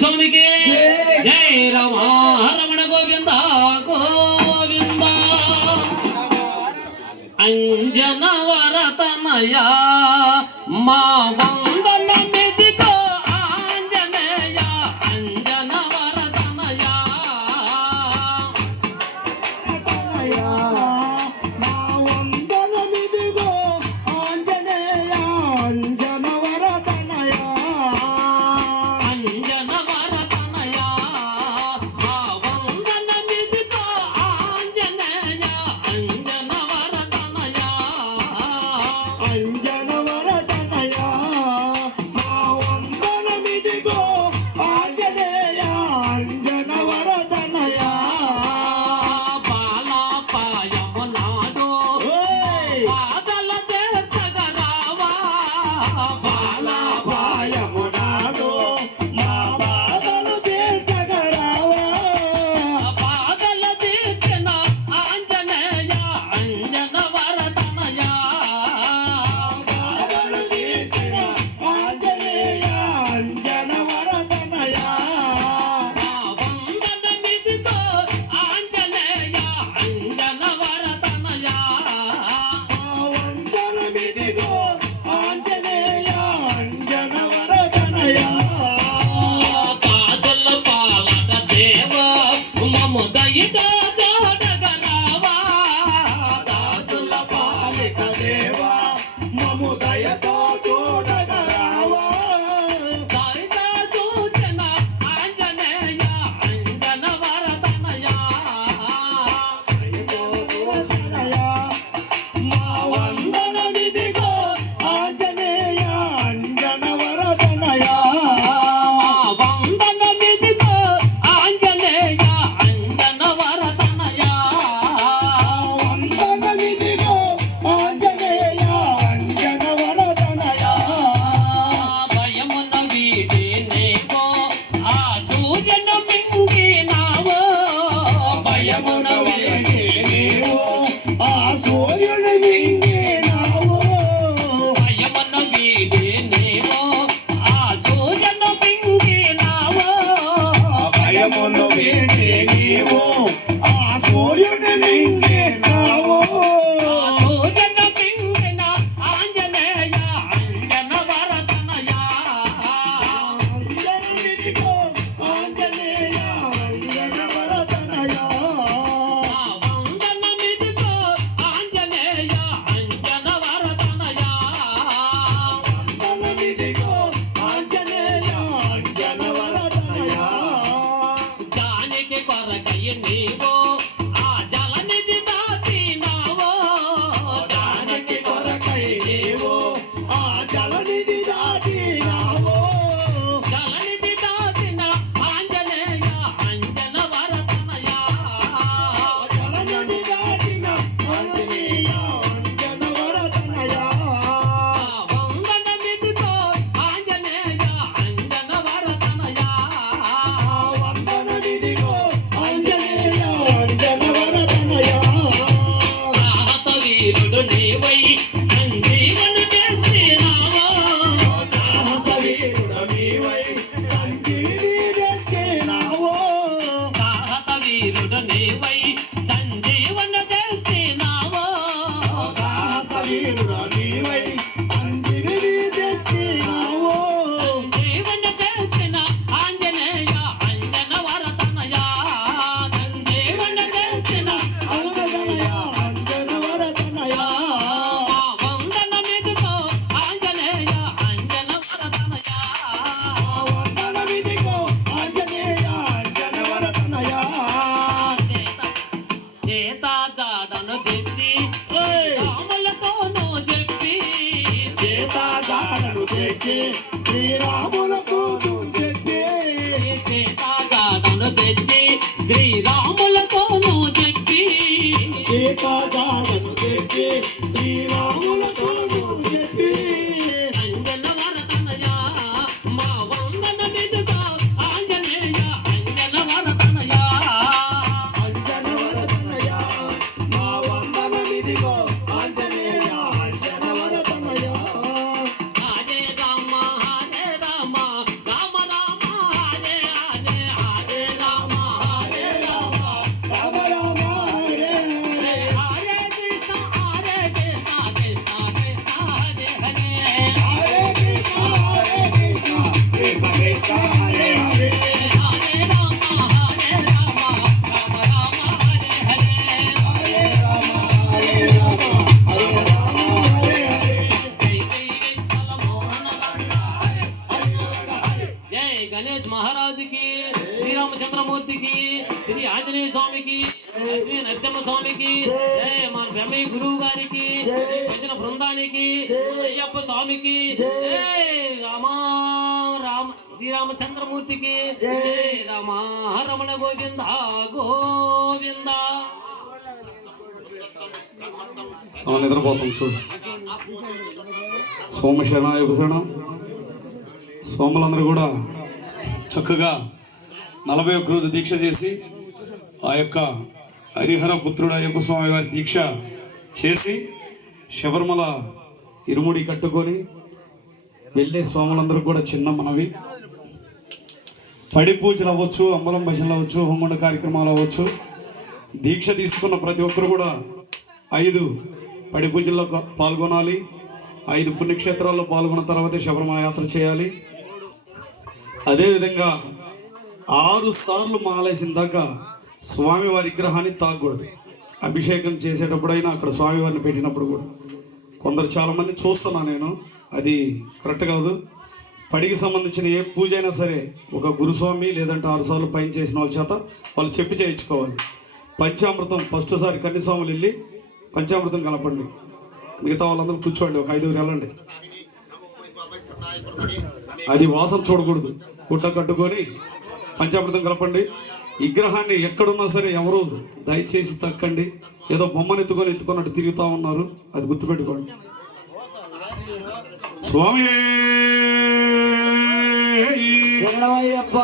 స్వామికి జై రమణ గోవింద గోవింద అంజన వరతనయ మా వందన మిదిగో ఆంజనేయ అంజన వరతనయ మా వందన మిదిగో ఆంజనేయ అంజన వరతనయ అంజన వరతనయ మా వందన మిదిగో ఆంజనేయ అంజన వరతనయ అంజన వరతనయ మా వందన మిదిగో ఆంజనేయ అంజన వరతనయ బాలపాయము నాడు బాధల తీర్చగరావా బాలపాయము నాడు మా బాధలు తీర్చగరావా బాధల తీర్చిన ఆంజనేయ అంజన వరతనయ బాధలు తీర్చిన ఆంజనేయ అంజన వరతనయ మా వందన మిదిగో ఆంజనేయ అంజన వరతనయ మా వందన మిదిగో ఆంజనేయ అంజన వరతనయ కాజల పాలట దేవ మము దయతో చూడగరావా దాసుల పాలిక దేవా మము దయతో చూడగరావా దయతో చూచిన ఆంజనేయ అంజన వరతనయ దయతోసనయ మా వందన మిదిగో ఆంజనేయ అంజన వరతనయ మా వందన మిదిగో ఆంజనేయ అంజన వరతనయ వందన మిదిగో ఆంజనేయ అంజన వరతనయ భయమున వీడి నీవో ఆ సూర్యను మింగినావో భయమున వీడి నీవు ఆ సూర్యుని మింగినావు భయమున వీడి నీవో ఆ సూర్యను మింగినావో భయమును వీడి నీవు ఆ సూర్యుని మింగినావు సూర్యను మింగిన ఆంజనేయ అంజన వరతనయ అంజన మిదిగో ఆంజనేయ అంజన వరతనయ వందన మిదిగో ఆంజనేయ అంజన వరతనయ వందన మిదిగో ఆంజనేయ అంజన వరతనయ జానికి కొరకై నీవో ఆ జలనిధి దాటినావో జానకి కొరకై నీవు ఆ జలనిధి దాటినావు జలనిధి దాటిన ఆంజనేయ అంజన వరతనయ జలనిధి దాటిన ఆంజనేయ అంజన వరతనయ వందన మిదిగో ఆంజనేయ అంజన వరతనయ వందన మిదిగో ఆంజనేయ అంజన వరతనయ సాహత వీరుడు నీవై సంజీవను తెచ్చినావో సాహస వీరుడ నీవై సంజీవి తెచ్చినావు సాహత వీరుడు నీవై సంజీవను తెచ్చినావో సాహస వీరుడ నీవై సంజీవి తెచ్చినావు సంజీవను తెచ్చిన ఆంజనేయ అంజన వరతనయ సంజీవను తెచ్చిన అంజనయ అంజన వరతనయ మా వందన మిదిగో ఆంజనేయ అంజన వరతనయ వందన మిదిగో ఆంజనేయ అంజన వరతనయ చేత జాడను తెచ్చి రాములతోనూ చెప్పి సీతాగాడను తెచ్చి శ్రీరాములకు చెప్పి చేత జాడను తెచ్చి శ్రీరాములతోనూ చెప్పి సీతాగాడను తెచ్చి శ్రీరాములకు చెప్పి అంజన వరతనయ మా వందన మిదిగో ఆంజనేయ అంజన వరతనయ అంజన వరతనయ మా వందన మిదిగో ఆంజనేయ అంజన వరతనయ హరే రామ రామ రామ రామ హరే గణేష్ మహారాజుకి, శ్రీరామచంద్రమూర్తికి, శ్రీ ఆంజనేయ స్వామికి, లక్ష్మీ నరసింహ స్వామికి, మన బ్రహ్మయ్య గురువు గారికి, భజన బృందానికి, అయ్యప్ప స్వామికి, రామా రామ శ్రీరామచంద్రమూర్తికి, రామ రమణ గోవింద గోవింద. నిద్రపోతాం చూడు. సోమశరణ యుగశరణం. స్వాములందరూ కూడా చక్కగా 41 రోజు దీక్ష చేసి ఆ యొక్క హరిహర పుత్రుడు అయ్యప్ప స్వామి వారి దీక్ష చేసి శబరిమల ఇరుముడి కట్టుకొని వెళ్ళే స్వాములందరూ కూడా చిన్న మనవి, పడి పూజలు అవ్వచ్చు, అంబలం భజనలు అవ్వచ్చు, హోమగుండ కార్యక్రమాలు అవ్వచ్చు, దీక్ష తీసుకున్న ప్రతి ఒక్కరు కూడా 5 పడి పూజల్లో పాల్గొనాలి. 5 పుణ్యక్షేత్రాల్లో పాల్గొన్న తర్వాత శబరిమల యాత్ర చేయాలి. అదేవిధంగా 6 సార్లు మాలేసిన దాకా స్వామివారి విగ్రహాన్ని తాగకూడదు. అభిషేకం చేసేటప్పుడైనా అక్కడ స్వామివారిని పెట్టినప్పుడు కూడా కొందరు చాలామంది చూస్తున్నా నేను, అది కరెక్ట్ కాదు. పడికి సంబంధించిన ఏ పూజ అయినా సరే ఒక గురుస్వామి లేదంటే 6 సార్లు పైన చేసిన వాళ్ళ చేత వాళ్ళు చెప్పి చేయించుకోవాలి. పంచామృతం ఫస్ట్ సారి కన్నిస్వాములు వెళ్ళి పంచామృతం కలపండి. మిగతా వాళ్ళందరూ కూర్చోండి, ఒక 5 వెళ్ళండి. అది వాసన చూడకూడదు. గుడ్డ కట్టుకొని పంచామృతం కలపండి. విగ్రహాన్ని ఎక్కడున్నా సరే ఎవరు దయచేసి తక్కండి. ఏదో బొమ్మను ఎత్తుకున్నట్టు తిరుగుతూ ఉన్నారు, అది గుర్తుపెట్టుకోండి. స్వామి శరణమయ్యప్ప.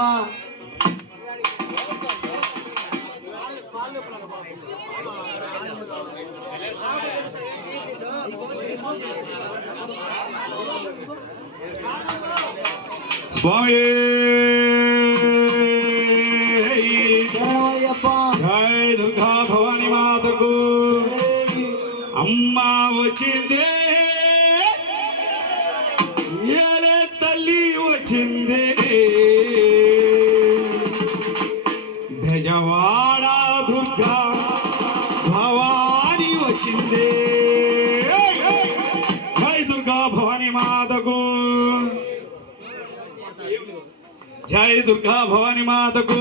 స్వామి శరణమయ్యప్ప. జై దుర్గా భవాని మాతకు. అమ్మ వచ్చిందే, ఏలే తల్లి వచ్చిందే, బెజవాడ దుర్గా భవాని వచ్చిందే. జై దుర్గా భవాని మాతకు. జై దుర్గా భవాని మాతకు.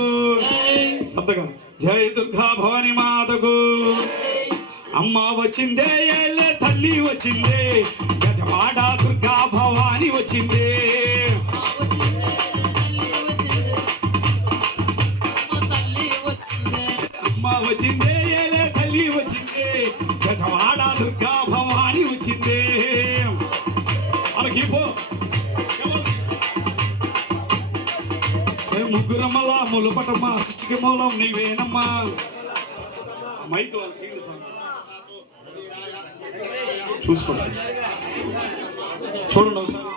అంతగా జై దుర్గా భవాని మాతకు. అమ్మ వచ్చిందే, ఏలే తల్లి వచ్చిందే, గజవాడ దుర్గా భవాని వచ్చిందే. అమ్మ వచ్చిందే, ఏలే తల్లి వచ్చిందే, గజవాడ దుర్గా భవాని వచ్చిందే. అలాగే పో. ముగ్గురమ్మల ములపటమ్మా, శుచికి మూలం నీవేనమ్మా. మైక్ చూసుకోండి, చూడండి ఒకసారి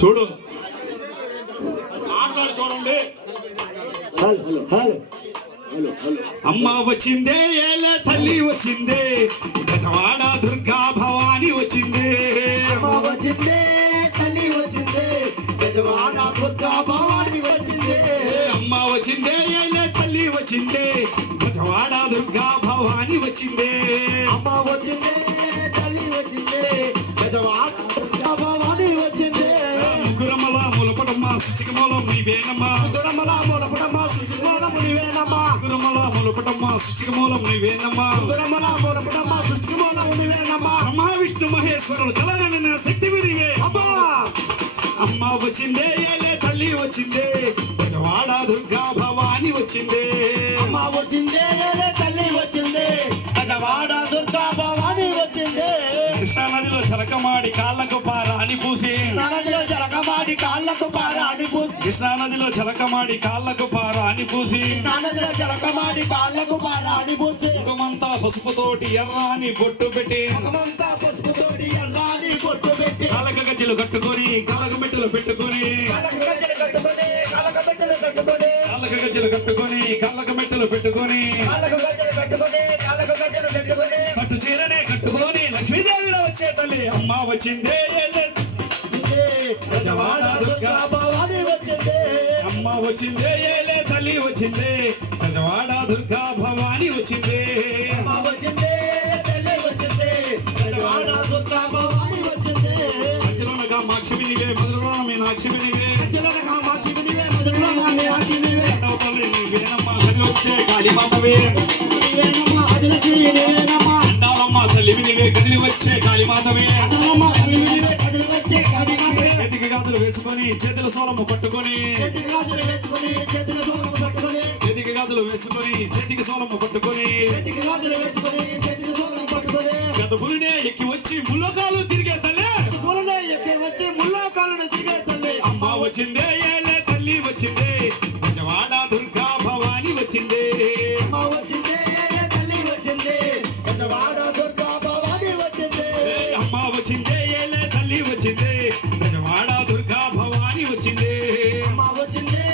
చూడు, మాట్లాడి చూడండి. Hello hello hello hello. అమ్మ వచ్చిందే, ఏలే తల్లి వచ్చిందే, గజవాడ దుర్గా భవాని వచ్చిందే. అమ్మ వచ్చిందే, తల్లి వచ్చిందే, గజవాడ దుర్గా భవాని వచ్చిందే. అమ్మ వచ్చిందే, ఏలే తల్లి వచ్చిందే, గజవాడ దుర్గా భవాని వచ్చిందే. అమ్మ వచ్చిందే, తల్లి వచ్చిందే, గజవాడ దుర్గా భవాని వచ్చిందే. ముగ్గురమ్మల ములపటమ్మా, శుచికి మూలం నీవేనమ్మా. ముగ్గురమ్మల మూలపటమ్మా, శుచికి మూలం నీవేనమ్మా. ముగ్గురమ్మల ములపటమ్మా, శుచికి మూలం నీవేనమ్మా. ముగ్గురమ్మల మూలపటమ్మా, శుచికి మూలం నీవేనమ్మా. బ్రహ్మ విష్ణు మహేశ్వరుడు కలగని శక్తి విరివే. అమ్మా అమ్మ వచ్చిందే, ఏలే తల్లి వచ్చిందే, గజవాడ దుర్గా భవాని వచ్చిందే. అమ్మ వచ్చిందే, ఏలే తల్లి వచ్చిందే, గజవాడ దుర్గా భవాని వచ్చిందే. కృష్ణానదిలో చలకమాడి కాళ్ళకు పారాని పూసి, నదిలో జలకమాడి కాళ్ళకు పారాని పూసి, కృష్ణానదిలో చలకమాడి కాళ్ళకు పారాని పూసి, నదిలో జలకమాడి కాళ్ళకు పారాని పూసి, ముఖమంతా పసుపుతోటి ఎర్రాని బొట్టు పెట్టి, ముఖమంతా పసుపుతోటి ఎర్రాని బొట్టు పెట్టి, కాళ్ళకు గజ్జలు కట్టుకొని కాళ్ళకు మెట్టలు పెట్టుకొని, కాళ్ళకు గజ్జలు కట్టుకొని, కాళ్ళకు మెట్టలు కట్టుకొని, కాళ్ళకు గజ్జలు కట్టుకొని కాళ్ళకు మెట్టలు పెట్టుకొని, కాళ్ళకు గజ్జలు కట్టుకొని, కాళ్ళకు గజ్జలు పెట్టుకొని, పట్టు చీరనే కట్టుకొని లక్ష్మీదేవిలో వచ్చే తల్లి అమ్మ వచ్చిందే, వచ్చిందే, గజవాడ దుర్గా భవాని వచ్చిందే. అమ్మ వచ్చిందే, ఏలే తల్లి వచ్చిందే, గజవాడ దుర్గా భవాని వచ్చిందే. అమ్మ వచ్చిందే, తల్లి వచ్చిందే, గజవాడ దుర్గా భవాని వచ్చిందే. మధ్యలో కామాక్షి నీవే మధురలో మీనాక్షి నీవే కంచిలోన కామాక్షి నీవే మధురలో మీనాక్షి నీవే రెండవ తల్లి నీవేనమ్మా హరి వచ్చే కాళీమాతవే నీవేనమ్మా అదిలకి నీవేనమ్మా అండాలమ్మ తల్లివి నీవే కదిలి వచ్చే కాళీమాతవే అదలమ్మా తల్లి నీవే కదిలి వచ్చే కాళీమాతవే చేతికి గాజులు వేసుకొని చేతుల సోలము పట్టుకొని చేతికి గాజులు వేసుకొని చేతుల సోలము పట్టుకొని చేతికి గాజులు వేసుకొని చేతికి సోలము పట్టుకొని చేతికి గాజులు వేసుకొని చేతుల సోలము పట్టుకొని గదపులినే ఎక్కి వచ్చి ముల్లకాలు తిరిగే తల్లే పూలనే ఎక్కి వచ్చి ముల్లోకాలను తిరిగే తల్లి అమ్మ వచ్చిందే ఏలే తల్లి వచ్చిందే బెజవాడ దుర్గా భవాని వచ్చిందే అమ్మ వచ్చింది తల్లి వచ్చింది పెద్దవాడ దుర్గా భవాని వచ్చింది అమ్మ వచ్చిందే ఏలే తల్లి వచ్చిందే బెజవాడ దుర్గా భవాని వచ్చిందే అమ్మ వచ్చింది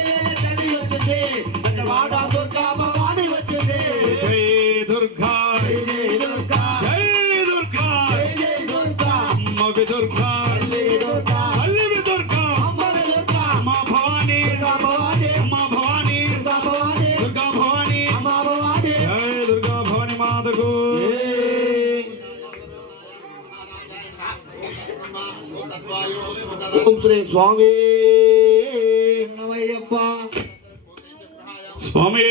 తల్లి వచ్చింది పెద్దవాడ దుర్గా భవాని వచ్చింది జై దుర్గా జై దుర్గా జై దుర్గా జై దుర్గా అమ్మవి దుర్గా తల్లి దుర్గా తల్లివి దుర్గా అమ్మవి దుర్గా అమ్మ భవాని దుర్గా భవాని అమ్మ భవాని దుర్గా భవాని దుర్గా భవాని అమ్మ భవాని జై దుర్గా భవాని మాతకు ఓం శ్రీ స్వామి నమయ్యప్ప స్వామి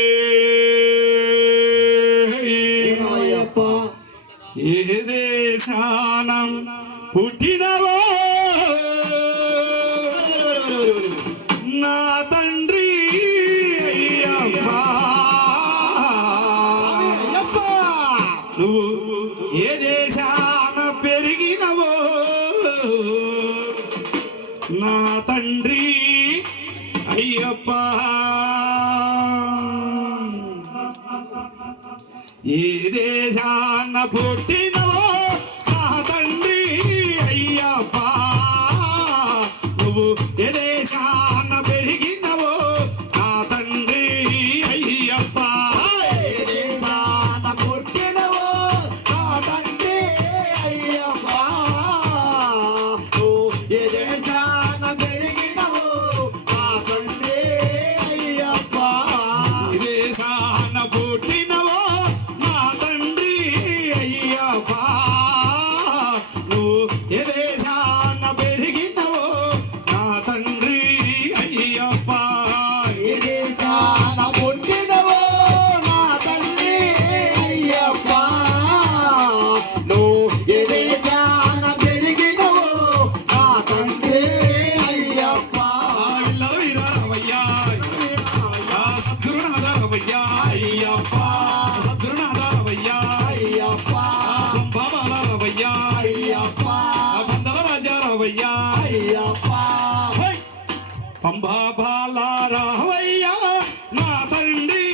నమయ్యప్ప ఏ దేశానం పుట్టినవో నా తండ్రి అయ్యప్ప అయ్యప్ప నువ్వు ఏ దేశాన పెరిగినవో నా తండ్రి అయ్యప్ప ఏ దేశాన పుట్టినవో నా తండ్రి అయ్యప్ప నువ్వు ఏ దేశాన పెరిగినవో నా తండ్రి అయ్యప్ప దేశాన పుట్టినవో నా తండ్రి అయ్యప్ప ఏ దేశాన పెరిగినవో నా తండ్రి అయ్యప్ప ఏ దేశాన పుట్టినవో నా తండ్రి అయ్యప్ప నువ్వు ఏ దేశాన పెరిగినవో నా తండ్రి అయ్యప్ప ఏ దేశాన పుట్టినవో నా తల్లి అయ్యప్ప ఏ దేశాన పెరిగినవో నా తండ్రి అయ్యప్ప వీరారవయ్యా సద్గురునాథరవయ్యా అయ్యప్ప సద్గురునాథరవయ్యా అయ్యప్ప బాబాలరవయ్యా అయ్యప్ప బందల రాజారవయ్యా అయ్యప్ప పంబా బాలారవయ్యా నా తండ్రి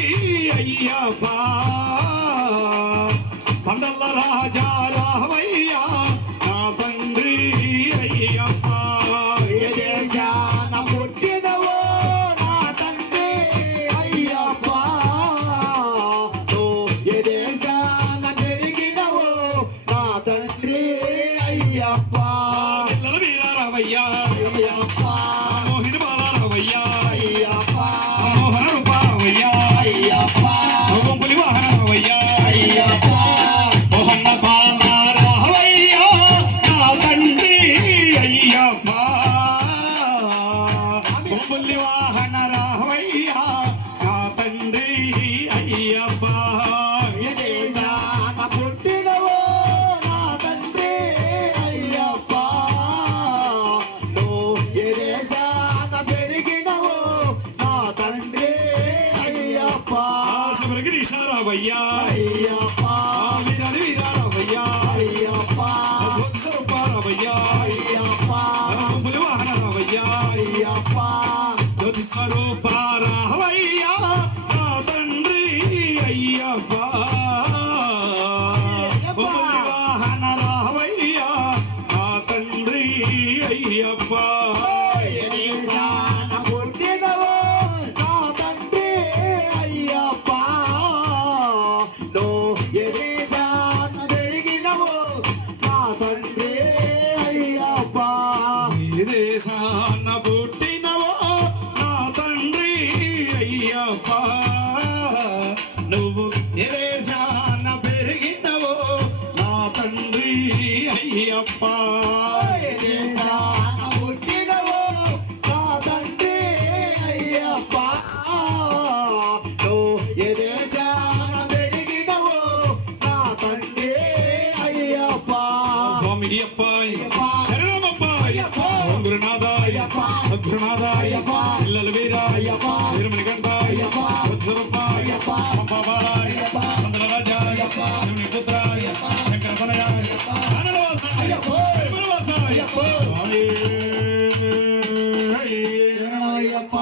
అయ్యప్ప పందల రాజారవయ్యా నా తండ్రి అయ్యప్ప ఏ దేశాన పుట్టినవో నా తండ్రి అయ్యప్ప ఏ దేశాన పెరిగినవో నా తండ్రి అయ్యప్ప పిల్లల వీరారవయ్యా అయ్యప్ప మోహిని బాలారవయ్యా అయ్యప్ప మోహన రూపారవయ్యా అయ్యప్ప పులి వాహనరవయ్యా అయ్యప్ప మోహన్న బాలారవయ్యా నా తండ్రి అయ్యప్ప పులి వాహనరవయ్యా నా తండ్రి అయ్యప్ప ఏ దేశాన పుట్టినవో నా తండ్రి అయ్యప్ప ఏ దేశాన పెరిగినవో నా తండ్రి అయ్యప్ప శబరిగిరీశారవయ్యా అయ్యప్ప వీరాని వీరారవయ్యా అయ్యప్ప జ్యోతిస్వరూపారవయ్యా అయ్యప్ప పులి వాహనరవయ్యా అయ్యప్ప జ్యోతిస్వరూపారవయ్యా నా తండ్రి అయ్యప్ప పులి వాహనరవయ్యా నా తండ్రి అయ్యప్ప ఏ దేశాన పుట్టినవో నా తండ్రి అయ్యప్ప ఏ దేశాన పెరిగినవో నా తండ్రి అయ్యప్ప ఏ దేశాన పుట్టినవో నా తండ్రి అయ్యప్ప నువ్వు ఏ దేశాన పెరిగినవో నా తండ్రి అయ్యప్ప ఏ దేశాన అయ్యప్ప గురునాథ అయ్యప్ప పిల్లల వీర అయ్యప్ప వీరమణికంఠ అయ్యప్ప వత్సరూప అయ్యప్ప పంపబాల అయ్యప్ప మందల రాజా అయ్యప్ప శివుని పుత్ర అయ్యప్ప శంకర తనయ ఆనందవాస అయ్యప్ప పరిమళవాస అయ్యప్ప స్వామి శరణమయ్యప్ప